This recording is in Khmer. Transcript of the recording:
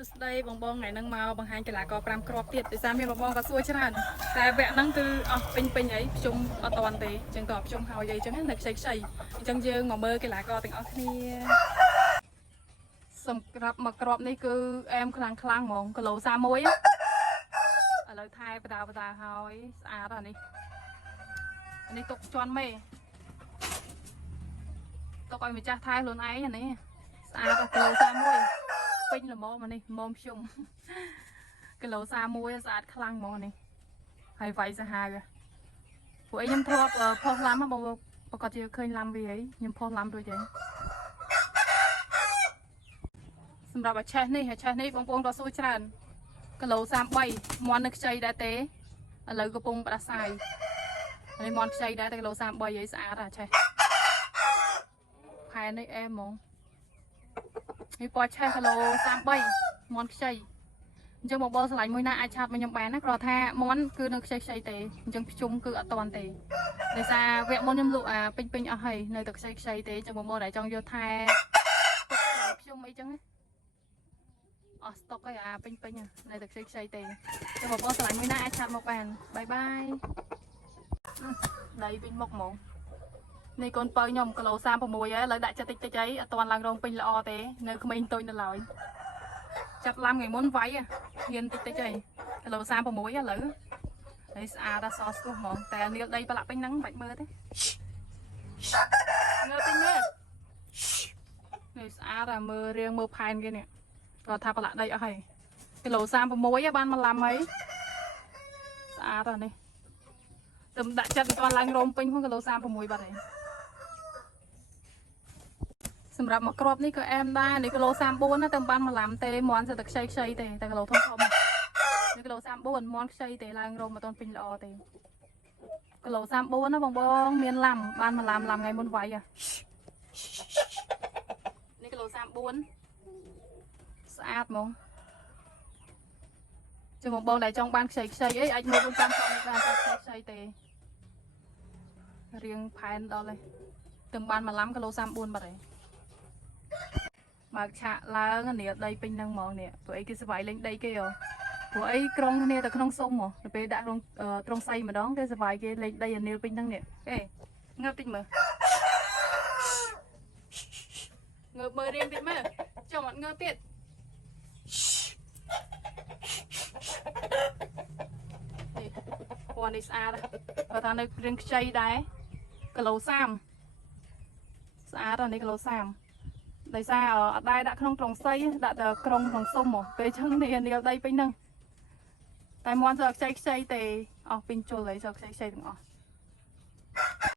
សួស្តីបងបងថ្ងៃហ្នឹងមកបង្ហាញកីឡាករ5គ្រាប់ទៀតដោយសារមានបងបងក៏សួរច្រើនតែវគ្គហ្នឹងគឺអស់ពេញអីខ្ញុំអត់តាន់ទេអញ្ចឹងតើខ្ញុំហើយអីចឹងនៅខ្ចីអញ្ចឹងយើងមកមើលកីឡាករទាំងអស់គ្នាសម្រាប់មួយគ្រាប់នេះគឺអែមខ្លាំងហ្មងគីឡូ31ឥឡូវថែបដាហើយស្អាតអានេះទុកជន់មេទុកឲ្យម្ចាស់ថែខ្លួនឯងអានេះស្អាតគីឡូ31ពេញល្មមនេះមុំខ្ញុំគីឡូ31ស្អាតខ្លាំងហ្មងនេះហើយវាយសាហាវពួកឯងខ្ញុំធ្លាប់ផុសឡាំបងប្រកាសជាឃើញឡាំវាអីខ្ញុំផុសឡាំរួចហើយសម្រាប់អាឆេះនេះបងប្អូនក៏សួរច្រើនគីឡូ33មន់នៅខ្ចីដែរទេឥឡូវកំពុងផ្ដាសាយហើយមន់ខ្ចីដែរតែគីឡូ33អីស្អាតអាឆេះផែននេះអែមហ្មងនេះពណ៌ឆេះគីឡូ33មន់ខ្ចីអញ្ចឹងបងឆ្លាញ់មួយណាអាចឆាតមកខ្ញុំបានណាគ្រាន់ថាមន់គឺនៅខ្ចីទេអញ្ចឹងភ្ជុំគឺអត់តាន់ទេដោយសារវគ្គមុនខ្ញុំលក់អាពេញអស់ហើយនៅតែខ្ចីទេអញ្ចឹងបងដែលចង់យកថែភ្ជុំអីចឹងអស់ស្តុកហើយអាពេញនៅតែខ្ចីទេអញ្ចឹងបងឆ្លាញ់មួយណាអាចឆាតមកបានបាយដៃវិញមកហ្មងនេះកូនបើខ្ញុំគីឡូ36ហើយឥឡូវដាក់ចិត្តតិចអីអត់តាន់ឡើងរងពេញល្អទេនៅក្មេងតូចនៅឡើយចាប់ឡាំថ្ងៃមុនវាយហ៊ានតិចអីគីឡូ36ឥឡូវហើយស្អាតដល់សស្ទុះហ្មងតែនាលដីប្រឡាក់ពេញហ្នឹងបាច់មើលទេងើបពេញមើលនេះស្អាតតែមើលរៀងមើលផែនគេនេះគាត់ថាប្រឡាក់ដីអស់ហើយគីឡូ36បានមកឡាំហើយស្អាតដល់នេះទៅដាក់ចិត្តមិនទាន់ឡើងរោមពេញផងគីឡូ36បាត់ហើយសម្រាប់មួយគ្រាប់នេះក៏អែមដែរនេះគីឡូ34ណាតែបានមកឡាំទេមន់សិតតែខ្ចីទេតែគីឡូធំនេះគីឡូ34មន់ខ្ចីទេឡើងរោមមិនទាន់ពេញល្អទេគីឡូ34ណាបងមានឡាំបានមកឡាំថ្ងៃមុនវាយនេះគីឡូ34ស្អាតហ្មងចាំបងដែលចង់បានខ្ចីអីអាចមើលតាមខមមិនបានខ្ចីទេរៀងផែនដល់ហើយទៅបានមកឡាំគីឡូ34បាត់ហើយបើកឆាកឡើងនាលដីពេញហ្នឹងហ្មងនេះព្រោះអីគេស្វ័យលេងដីគេហ៎ព្រោះអីក្រុងគ្នាទៅក្នុងសុំហ៎ទៅពេលដាក់ត្រង់សៃម្ដងគេស្វ័យគេលេងដីនាលពេញហ្នឹងនេះងើបតិចមើលងើបមើលរៀងតិចមើលចង់អត់ងើបទៀតនេះពណ៌នេះស្អាតគាត់ថានៅរៀងខ្ចីដែរគីឡូ30ស្អាតនេះគីឡូ30ដោយសារអត់ដែរដាក់ក្នុងត្រង់សៃដាក់តែក្រុងក្នុងសុំហ៎ពេលចឹងនេះនាលដីពេញហ្នឹងតែមន់សើខ្ចីទេអស់ពេញជុលហើយសើខ្ចីទាំងអស់